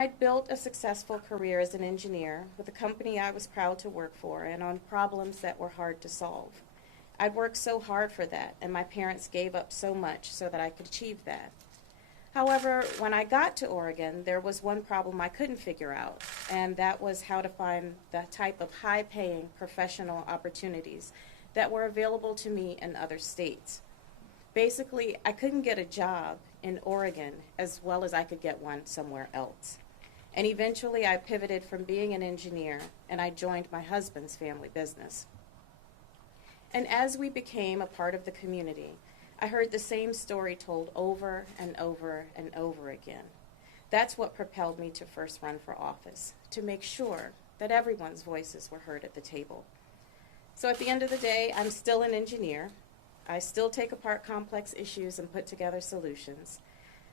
I'd built a successful career as an engineer with a company I was proud to work for and on problems that were hard to solve. I'd worked so hard for that, and my parents gave up so much so that I could achieve that. However, when I got to Oregon, there was one problem I couldn't figure out, and that was how to find the type of high-paying professional opportunities that were available to me in other states. Basically, I couldn't get a job in Oregon as well as I could get one somewhere else. And eventually I pivoted from being an engineer and I joined my husband's family business. And as we became a part of the community, I heard the same story told over and over and over again. That's what propelled me to first run for office, to make sure that everyone's voices were heard at the table. So at the end of the day, I'm still an engineer. I still take apart complex issues and put together solutions.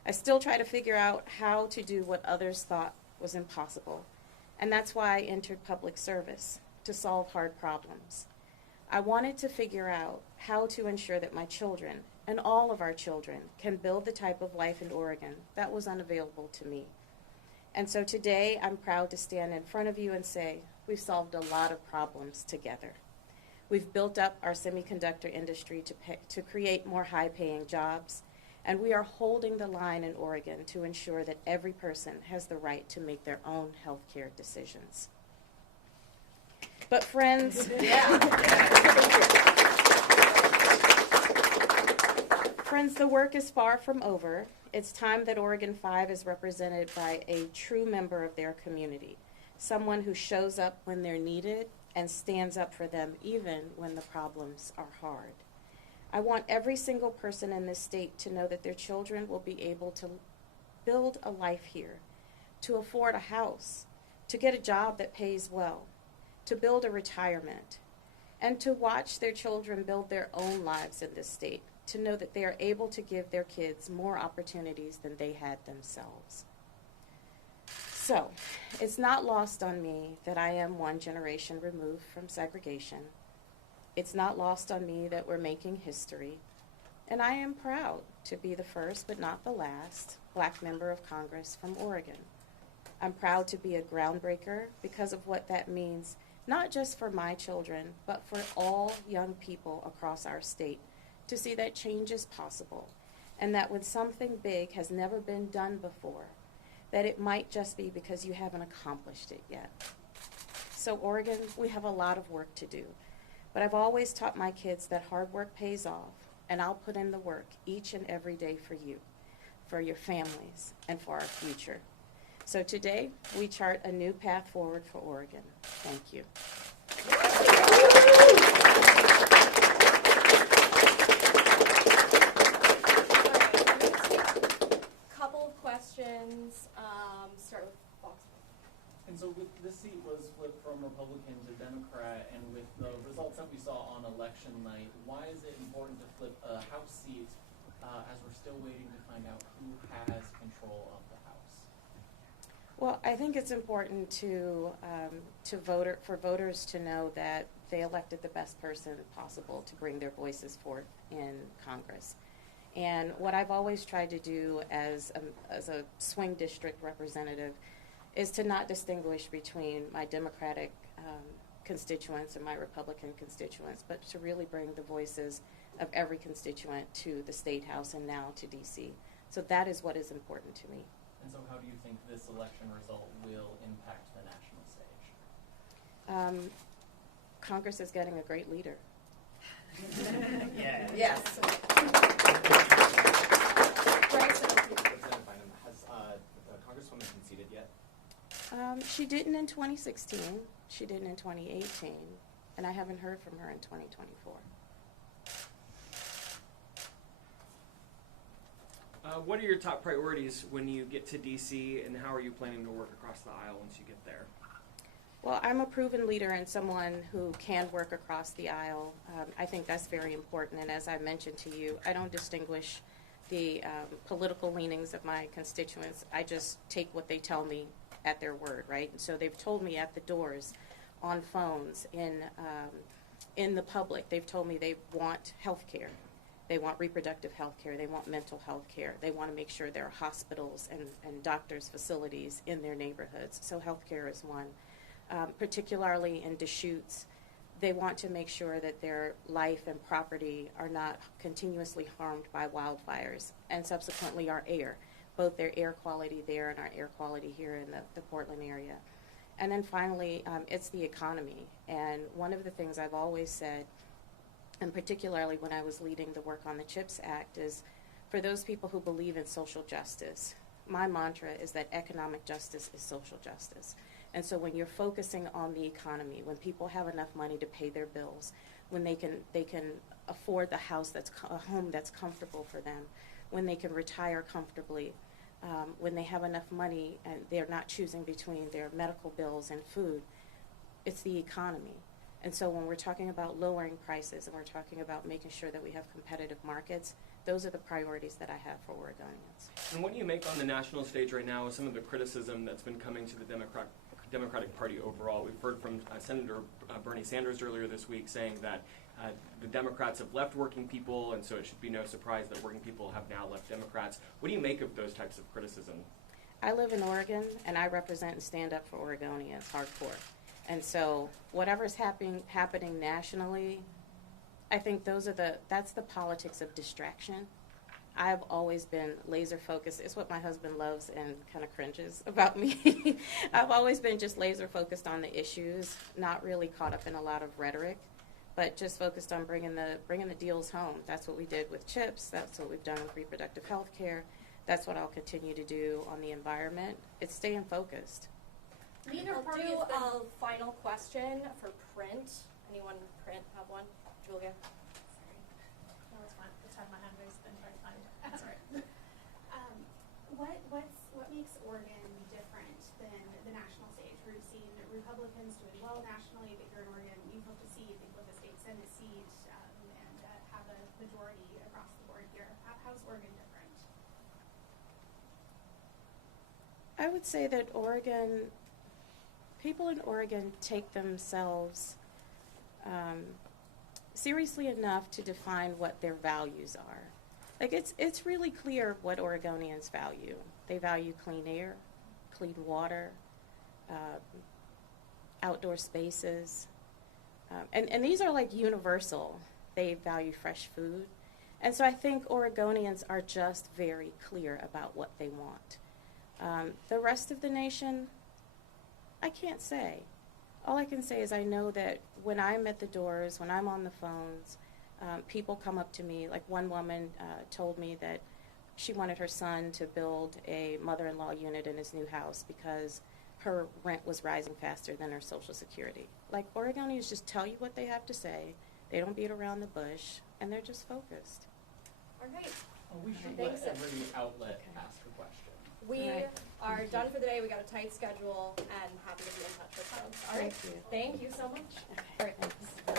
I still try to figure out how to do what others thought was impossible. And that's why I entered public service, to solve hard problems. I wanted to figure out how to ensure that my children, and all of our children, can build the type of life in Oregon that was unavailable to me. And so today, I'm proud to stand in front of you and say, we've solved a lot of problems together. We've built up our semiconductor industry to create more high-paying jobs, and we are holding the line in Oregon to ensure that every person has the right to make their own health care decisions. But friends, friends, the work is far from over. It's time that Oregon 5 is represented by a true member of their community, someone who shows up when they're needed and stands up for them even when the problems are hard. I want every single person in this state to know that their children will be able to build a life here, to afford a house, to get a job that pays well, to build a retirement, and to watch their children build their own lives in this state, to know that they are able to give their kids more opportunities than they had themselves. So, it's not lost on me that I am one generation removed from segregation. It's not lost on me that we're making history. And I am proud to be the first, but not the last, Black member of Congress from Oregon. I'm proud to be a groundbreaker because of what that means, not just for my children, but for all young people across our state, to see that change is possible, and that when something big has never been done before, that it might just be because you haven't accomplished it yet. So Oregon, we have a lot of work to do, but I've always taught my kids that hard work pays off, and I'll put in the work each and every day for you, for your families, and for our future. So today, we chart a new path forward for Oregon. Thank you. Questions. Start with Fox. And so with this seat was flipped from Republican to Democrat, and with the results that we saw on election night, why is it important to flip a House seat as we're still waiting to find out who has control of the House? Well, I think it's important for voters to know that they elected the best person possible to bring their voices forth in Congress. And what I've always tried to do as a swing district representative is to not distinguish between my Democratic constituents and my Republican constituents, but to really bring the voices of every constituent to the State House and now to D.C. So that is what is important to me. And so how do you think this election result will impact the national stage? Congress is getting a great leader. Yeah. Yes. Representative Bynum, has the Congresswoman conceded yet? She didn't in 2016. She didn't in 2018. And I haven't heard from her in 2024. What are your top priorities when you get to D.C., and how are you planning to work across the aisle once you get there? Well, I'm a proven leader and someone who can work across the aisle. I think that's very important. And as I mentioned to you, I don't distinguish the political leanings of my constituents. I just take what they tell me at their word, right? And so they've told me at the doors, on phones, in the public, they've told me they want health care. They want reproductive health care. They want mental health care. They want to make sure there are hospitals and doctors' facilities in their neighborhoods. So health care is one. Particularly in Deschutes, they want to make sure that their life and property are not continuously harmed by wildfires, and subsequently our air, both their air quality there and our air quality here in the Portland area. And then finally, it's the economy. And one of the things I've always said, and particularly when I was leading the work on the CHIPS Act, is for those people who believe in social justice, my mantra is that economic justice is social justice. And so when you're focusing on the economy, when people have enough money to pay their bills, when they can afford the house a home that's comfortable for them, when they can retire comfortably, when they have enough money and they're not choosing between their medical bills and food, it's the economy. And so when we're talking about lowering prices and we're talking about making sure that we have competitive markets, those are the priorities that I have for Oregonians. And what do you make on the national stage right now with some of the criticism that's been coming to the Democratic Party overall? We've heard from Senator Bernie Sanders earlier this week saying that the Democrats have left working people, and so it should be no surprise that working people have now left Democrats. What do you make of those types of criticism? I live in Oregon, and I represent and stand up for Oregonians hardcore. And so whatever's happening nationally, I think that's the politics of distraction. I've always been laser focused. It's what my husband loves and kind of cringes about me. I've always been just laser focused on the issues, not really caught up in a lot of rhetoric, but just focused on bringing the deals home. That's what we did with CHIPS. That's what we've done with reproductive health care. That's what I'll continue to do on the environment. It's staying focused. Neither party do a final question for print. Anyone print have one? Julia? Sorry. No, it's fine. Just had my hand raised, then tried to find it. That's all right. What makes Oregon different than the national stage? We've seen Republicans doing well nationally, but here in Oregon, you hope to see, I think, with the state Senate seat and have a majority across the board here. How's Oregon different? I would say that people in Oregon take themselves seriously enough to define what their values are. Like it's really clear what Oregonians value. They value clean air, clean water, outdoor spaces, and these are like universal. They value fresh food, and so I think Oregonians are just very clear about what they want. The rest of the nation, I can't say. All I can say is I know that when I'm at the doors, when I'm on the phones, people come up to me. Like one woman told me that she wanted her son to build a mother-in-law unit in his new house because her rent was rising faster than her Social Security. Like Oregonians just tell you what they have to say. They don't beat around the bush, and they're just focused. All right. Well, we should Thanks. let every outlet ask a question. We Right. are done for the day. We got a tight schedule and happy to be in touch with folks. All right. Thank you. Thank you so much. Okay, thanks.